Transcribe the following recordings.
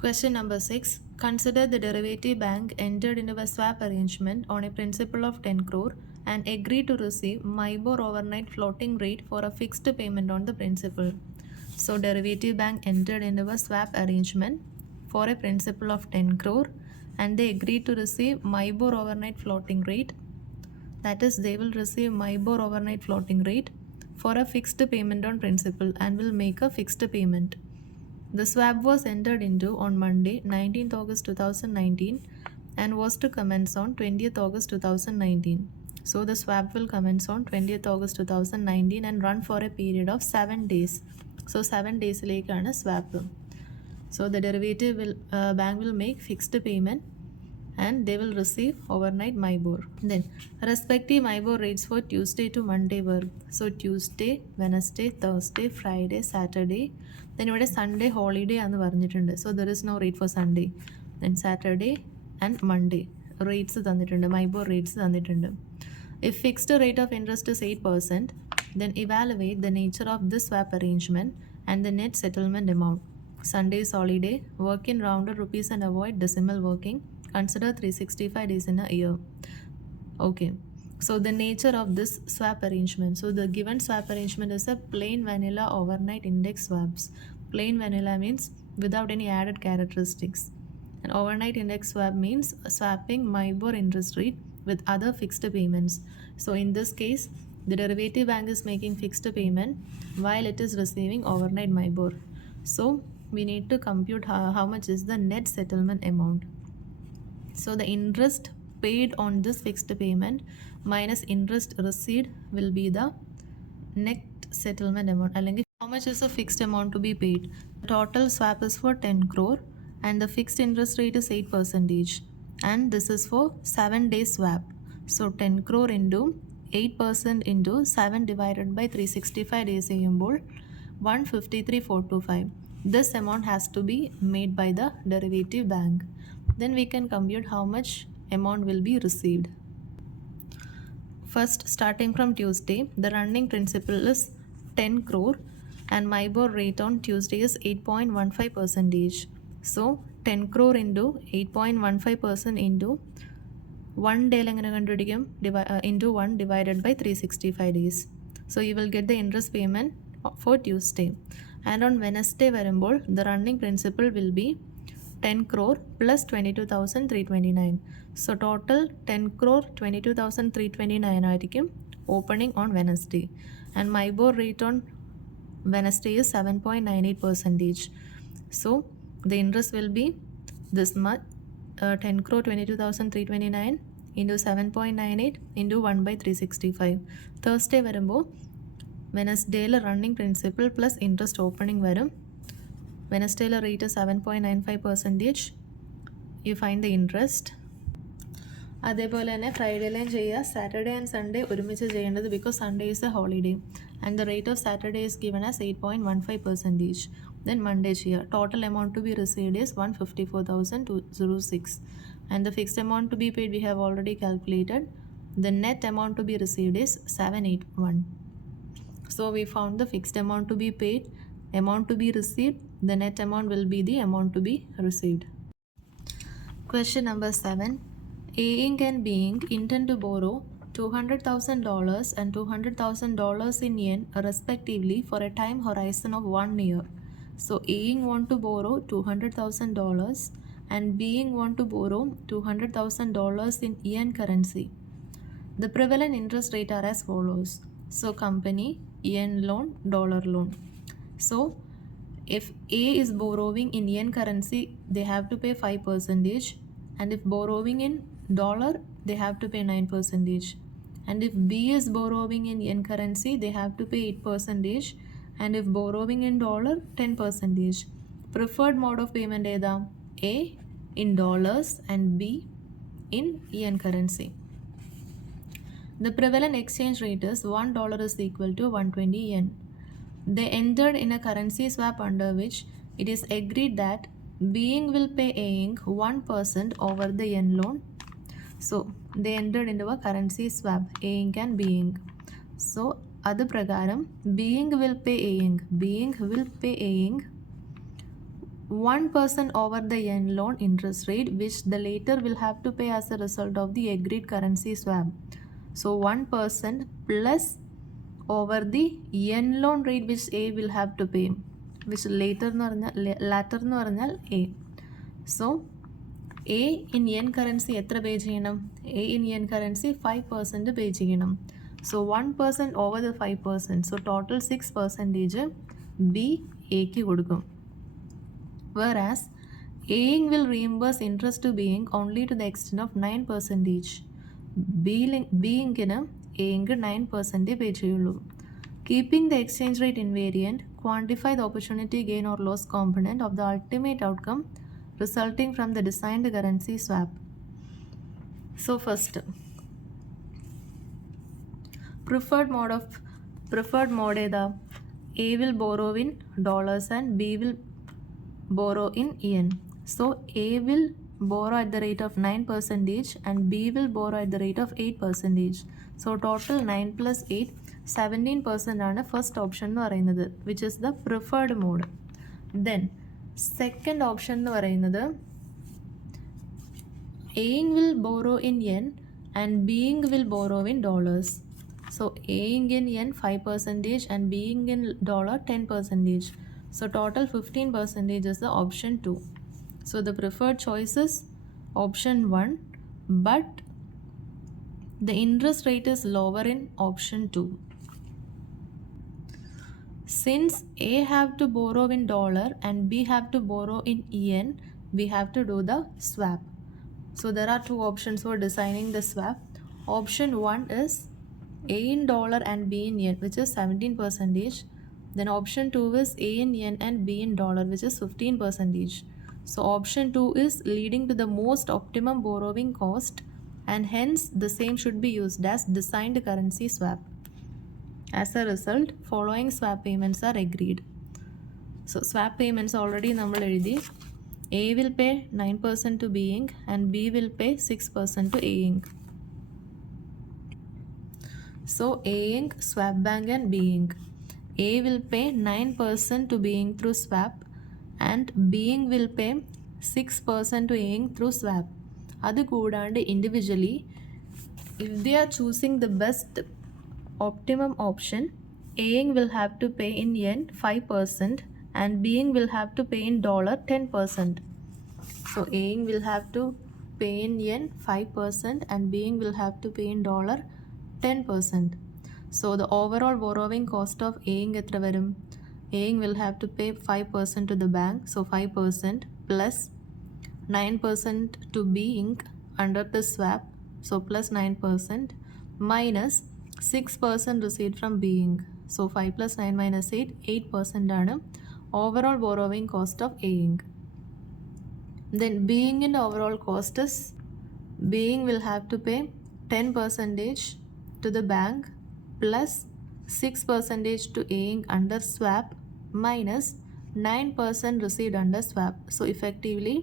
Question number 6. Consider the derivative bank entered into a swap arrangement on a principal of 10 crore and agreed to receive MIBOR overnight floating rate for a fixed payment on the principal. So derivative bank entered into a swap arrangement for a principal of 10 crore and they agreed to receive MIBOR overnight floating rate. That is, they will receive MIBOR overnight floating rate for a fixed payment on principal and will make a fixed payment. The swap was entered into on Monday, 19th August 2019 and was to commence on 20th August 2019. So the swap will commence on 20th August 2019 and run for a period of 7 days. So 7 days lekana swap. So the derivative bank will make fixed payment and they will receive overnight MIBOR. Then respective MIBOR rates for Tuesday to Monday were, so Tuesday, Wednesday, Thursday, Friday, Saturday. Then ഇവിടെ Sunday holiday ആണെന്ന് പറഞ്ഞിട്ടുണ്ട്. So there is no rate for Sunday. Then Saturday and Monday rates തന്നിട്ടുണ്ട്, MIBOR rates തന്നിട്ടുണ്ട്. If fixed rate of interest is 8%, then evaluate the nature of this swap arrangement and the net settlement amount. Sunday is holiday, work in rounded rupees and avoid decimal working. Consider 365 days in a year. Okay, so the nature of this swap arrangement. So the given swap arrangement is a plain vanilla overnight index swaps. Plain vanilla means without any added characteristics. An overnight index swap means swapping MIBOR interest rate with other fixed payments. So in this case, the derivative bank is making fixed payment while it is receiving overnight MIBOR. So we need to compute how much is the net settlement amount. So the interest paid on this fixed payment minus interest received will be the net settlement amount. How much is the fixed amount to be paid? The total swap is for 10 crore and the fixed interest rate is 8% and this is for 7 days swap. So 10 crore into 8% into 7 divided by 365 days ചെയ്യുമ്പോൾ 153,425. This amount has to be made by the derivative bank. Then we can compute how much amount will be received. First, starting from Tuesday, the running principal is 10 crore and MIBOR rate on Tuesday is 8.15%. So 10 crore into 8.15% into 1 day into 1 divided by 365 days. So you will get the interest payment for Tuesday. And on Wednesday varumbol, the running principal will be 10 crore plus 22,329. So total 10 crore 22,329 ആയിരിക്കും opening on Wednesday. And MIBOR rate on Wednesday is 7.98%. So the interest will be this much, 10 crore 22,329 into 7.98 into 1 by 365. Thursday varumbol Wednesday running principal plus interest opening varum. Wednesday rate is 7.95%. You find the interest. അതേപോലെ തന്നെ ഫ്രൈഡേയിലും ചെയ്യുക. Saturday and Sunday ഒരുമിച്ച് ചെയ്യേണ്ടത് because Sunday is a holiday and the rate of Saturday is given as 8.15%. Then Monday ചെയ്യുക. Total amount to be received is 154,206 and the fixed amount to be paid we have already calculated. The net amount to be received is 781. So we found the fixed amount to be paid, amount to be received, the net amount will be the amount to be received. Question number 7. A Inc. and B Inc. intend to borrow $200,000 and $200,000 in yen respectively for a time horizon of 1 year. So A Inc. want to borrow $200,000 and B Inc. want to borrow $200,000 in yen currency. The prevalent interest rate are as follows. So company, yen loan, dollar loan. So if A is borrowing in yen currency, they have to pay 5%, and if borrowing in dollar, they have to pay 9%. And if B is borrowing in yen currency, they have to pay 8%, and if borrowing in dollar, 10%. Preferred mode of payment eda? A in dollars and B in yen currency. The prevalent exchange rate is $1 is equal to 120 yen. They entered in a currency swap under which it is agreed that B Inc. will pay A Inc. 1% over the yen loan. So they entered into a currency swap, A Inc. and B Inc. So അത് പ്രകാരം B Inc. will pay A Inc. B Inc. will pay A Inc. 1% over the yen loan interest rate, which the later will have to pay as a result of the agreed currency swap. So 1% plus over the yen loan rate which A will have to pay, which later എന്ന് പറഞ്ഞാൽ A. So A in yen currency എത്ര പേ ചെയ്യണം? A in yen currency 5% പേ ചെയ്യണം. So 1% over the 5%. So total 6% B Aക്ക് കൊടുക്കും. Whereas A will reimburse interest to B only to the extent of 9%. B-ന് A 9% പേ ചെയ്യുള്ളൂ. Keeping the exchange rate invariant, quantify the opportunity gain or loss component of the ultimate outcome resulting from the designed currency swap. So first, preferred mode ഏതാ? A will borrow in dollars and B will borrow in yen. So A will borrow at the rate of 9% and B will borrow at the rate of 8%. So total 9 plus 8, 17% ആണ് first option എന്ന് പറയുന്നത്, which is the preferred mode. Then second option എന്ന് പറയുന്നത് A will borrow in yen and B will borrow in dollars. So A in yen 5% and B in dollar 10%. So total 15% is the option 2. So the preferred choice is option 1, but the interest rate is lower in option 2. Since A have to borrow in dollar and B have to borrow in yen, we have to do the swap. So there are two options for designing the swap. Option 1 is A in dollar and B in yen, which is 17%. Then option 2 is A in yen and B in dollar, which is 15%. So option 2 is leading to the most optimum borrowing cost, and hence the same should be used as designed currency swap. As a result, following swap payments are agreed. So swap payments already നമ്മൾ എഴുതി. A will pay 9% to B Inc. and B will pay 6% to A Inc. So A Inc., Swap Bank and B Inc. A will pay 9% to B Inc. through swap and B Inc. will pay 6% to A Inc. through swap. അത് കൂടാണ്ട് individually, if they are choosing the best optimum option, A Inc. will have to pay in yen 5% and B Inc. will have to pay in dollar 10%. So A Inc. will have to pay in yen 5% and B Inc. will have to pay in dollar 10%. So the overall borrowing cost of A Inc. എത്ര വരും? A Inc. will have to pay 5% to the bank, so 5% plus 9% to B Inc. under the swap, so plus 9% minus 6% received from B Inc. So 5 plus 9 minus 8, 8% ആണ് overall borrowing cost of A Inc. Then B Inc. in overall cost is B Inc. will have to pay 10% to the bank plus 6% to A Inc. under swap minus 9% received under swap. So effectively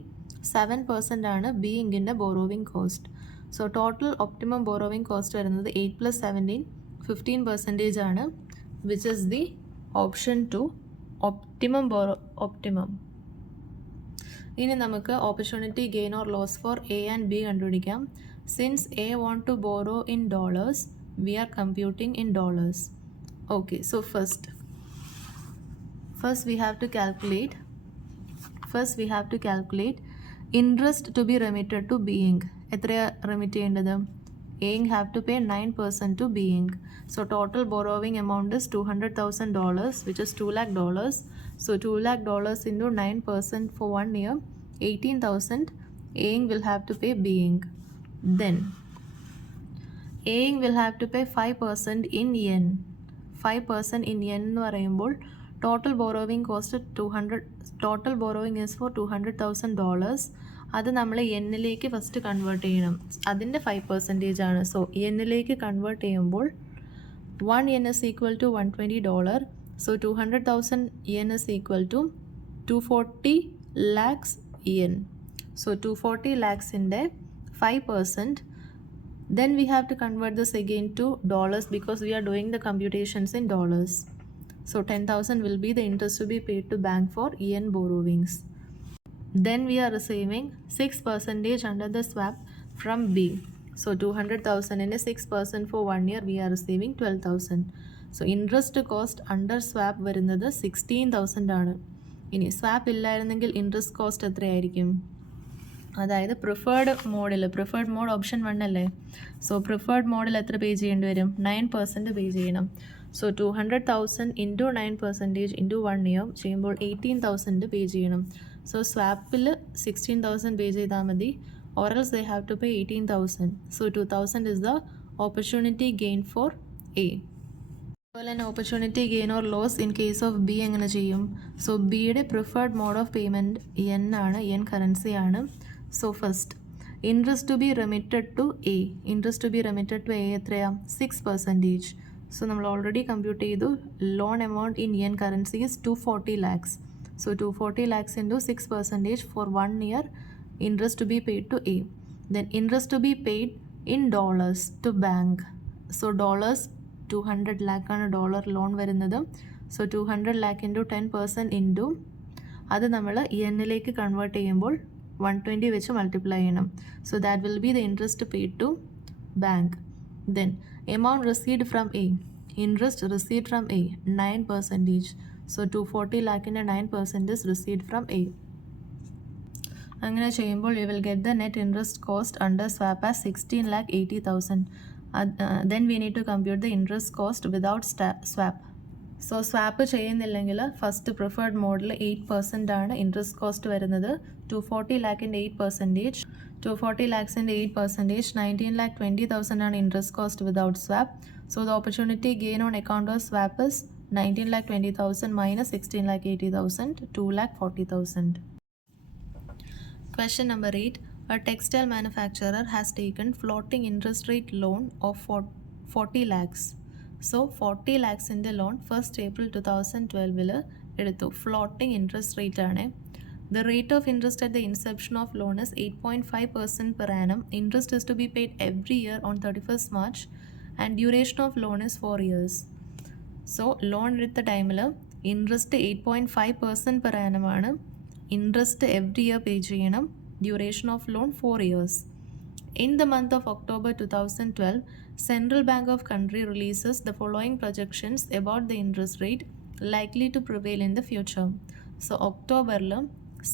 7% ആണ് B Inc.'ൻ്റെ borrowing cost. So total optimum borrowing cost വരുന്നത് 8 plus 17, 15% ആണ്, which is the option 2, optimum. ഇനി നമുക്ക് opportunity gain or loss for A and B കണ്ടുപിടിക്കാം. Since A want to borrow in dollars, we are computing in dollars. Okay, so first we have to calculate interest to be remitted to B Inc. എത്രയാ remit ചെയ്യേണ്ടത്? A Inc. have to pay 9% to B Inc. So total borrowing amount is $200,000, which is $2 lakh. So $2 lakh into 9% for 1 year, 18,000 A Inc. will have to pay B Inc. Then A Inc. will have to pay 5% in yen. 5% in yen എന്ന് പറയുമ്പോൾ total borrowing cost total borrowing is for $200,000. അത് നമ്മൾ യെന്നിലേക്ക് first convert ചെയ്യണം. അതിൻ്റെ 5% ആണ്. So യെന്നിലേക്ക് convert ചെയ്യുമ്പോൾ 1 yen is equal to $120. So 200,000 yen is equal to 240 lakhs yen. So 240 lakhs ൻ്റെ 5%. Then we have to convert this again to dollars because we are doing the computations in dollars. So 10,000 will be the interest to be paid to bank for yen borrowings. Then we are receiving 6% under the swap from B. So 200,000 in a 6% for 1 year, we are receiving 12,000. So interest cost under swap വരുന്നത് 16,000 ആണ്. ഇനി swap ഇല്ലായിരുന്നെങ്കിൽ interest cost എത്രയായിരിക്കും? അതായത് preferred mode option 1 അല്ലേ. So preferred മോഡിൽ എത്ര പേ ചെയ്യേണ്ടി വരും? 9% പേ ചെയ്യണം. സോ 200,000 ഇൻറ്റു 9% ഇൻറ്റു 1 ഇയർ ചെയ്യുമ്പോൾ 18,000 പേ ചെയ്യണം. സോ സ്വാപ്പിൽ 16,000 പേ ചെയ്താൽ മതി, or else they have to pay 18,000. So 2,000 is the opportunity gain for A. അതുപോലെ തന്നെ opportunity gain or loss in case of B എങ്ങനെ ചെയ്യും? സോ ബിയുടെ preferred mode of payment yen ആണ്, yen കറൻസി ആണ്. So first interest to be remitted to A. Interest to be remitted to A എത്രയാണ്? 6%. So നമ്മൾ already compute ചെയ്തു. Loan amount in yen currency is 240 lakhs. So 240 lakhs into 6% for 1 year interest to be paid to A. Then interest to be paid in dollars to bank. So dollars 200 lakh ആണ് dollar loan വരുന്നത്. So 200 lakh into 10% into അത് നമ്മൾ യെന്നിലേക്ക് convert ചെയ്യുമ്പോൾ 120 വെച്ച് multiply ചെയ്യണം. So that will be the interest paid to bank. Then amount received from A. Interest received from A 9%. So 240 lakhൻ്റെ 9% is received from A. അങ്ങനെ ചെയ്യുമ്പോൾ you will get the net interest cost under swap as 16,80,000. Then we need to compute the interest cost without swap. So swap ചെയ്യുന്നില്ലെങ്കിൽ first preferred മോഡിൽ 8% ആണ് interest cost വരുന്നത്. 240 lakhൻ്റെ 8%, 240 lakhsൻ്റെ 8%, 19,20,000 ആണ് interest cost without swap. So the opportunity gain on account of swap is 19,20,000 minus 16,80,000, 2,40,000. Question number 8. A textile manufacturer has taken floating interest rate loan of 40 lakhs. So 40 lakhs in the loan 1st April 2012 എടുത്തു. Floating interest rate ആണ്. The rate of interest at the inception of loan is 8.5% per annum. Interest is to be paid every year on 31st March and duration of loan is 4 years. So loan എടുത്ത ടൈമിൽ interest 8.5% per annum ആണ്. Interest every year പേ ചെയ്യണം. Duration of loan 4 years. In the month of October 2012, Central Bank of country releases the following projections about the interest rate likely to prevail in the future. So October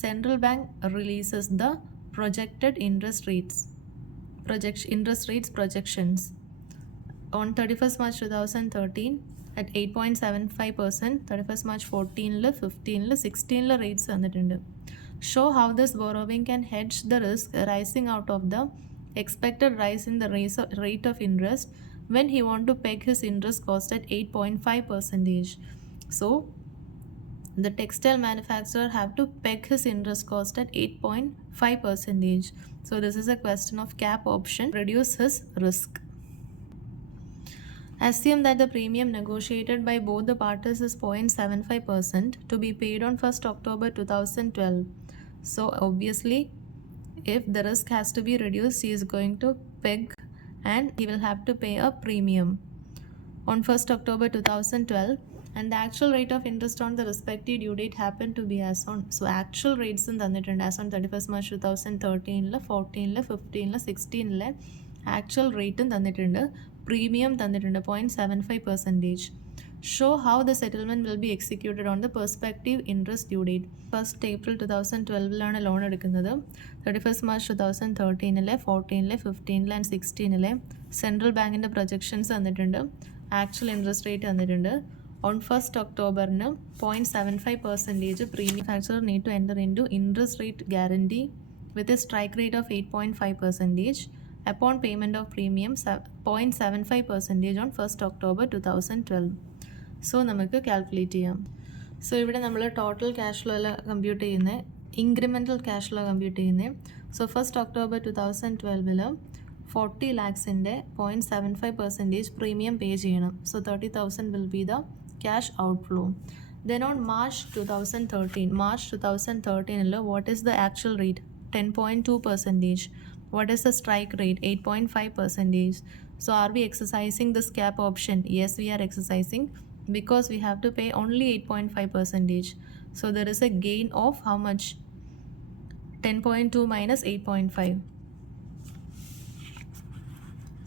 Central Bank releases the projected interest rates projections. On 31st March 2013 at 8.75%, 31st March 14, 15, 16 rates തന്നിട്ടുണ്ട്. Show how this borrowing can hedge the risk arising out of the expected rise in the rate of interest when he want to peg his interest cost at 8.5%. So the textile manufacturer have to peg his interest cost at 8.5%. So this is a question of cap option, reduce his risk. Assume that the premium negotiated by both the parties is 0.75% to be paid on 1st October 2012. So obviously, if the risk has to be reduced, he is going to peg and he will have to pay a premium on 1st October 2012, and the actual rate of interest on the respective due date happened to be as on. So actual rates in തന്നിട്ടുണ്ട് as on 31st March 2013, 14, 15, 16 actual rate തന്നിട്ടുണ്ട്. Premium തന്നിട്ടുണ്ട് 0.75%. Show how the settlement will be executed on the perspective interest due date. 1st April 2012 loan എടുക്കുന്നത്. 31st March 2013, 14, 15 and 16 central ബാങ്കിൻ്റെ projections തന്നിട്ടുണ്ട്. Actual interest rate തന്നിട്ടുണ്ട്. On 1st October 0.75% premium manufacturer need to enter into interest rate guarantee with a strike rate of 8.5%. Upon payment of premium 0.75% on 1st October 2012. So നമുക്ക് calculate ചെയ്യാം. So ഇവിടെ നമ്മൾ total cash flow അല്ല compute ചെയ്യുന്നത്, incremental cash flow compute ചെയ്യുന്നത്. So 1st October 2012 40 lakhsൻ്റെ 0.75% premium pay ചെയ്യണം. So 30,000 will be the cash outflow. Then on March 2013 what is the actual rate? 10.2%. What is the strike rate? 8.5%. So are we exercising this cap option? Yes, we are exercising, because we have to pay only 8.5%. So there is a gain of how much? 10.2 minus 8.5.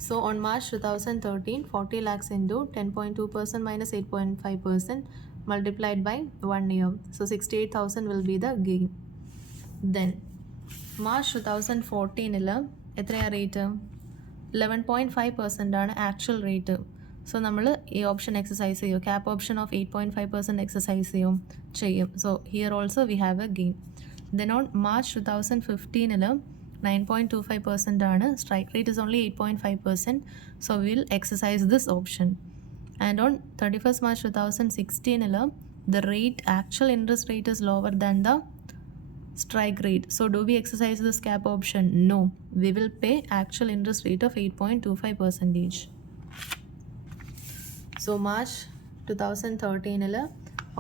So on March 2013, 40 lakhs into 10.2% minus 8.5% multiplied by 1 year. So 68,000 will be the gain. Then March 2014 എത്രയാ rate? 11.5% ആണ് actual rate. So നമ്മൾ ഈ option exercise ചെയ്യും. Cap option of 8.5% exercise ചെയ്യും. So here also we have A gain. Then on March 2015 9.25% ആണ്. Strike rate is only 8.5%. So will exercise this option. And on 31st March 2016 the rate, actual interest rate is lower than the strike rate. So do we exercise this cap option? No. We will pay actual interest rate of 8.25%. So March 2013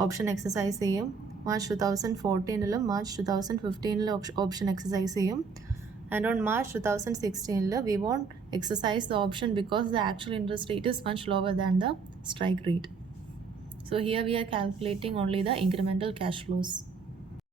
option exercise ചെയ്യും. March 2014 March 2015 option exercise ചെയ്യും. And on March 2016 we won't exercise the option because the actual interest rate is much lower than the strike rate. So here we are calculating only the incremental cash flows.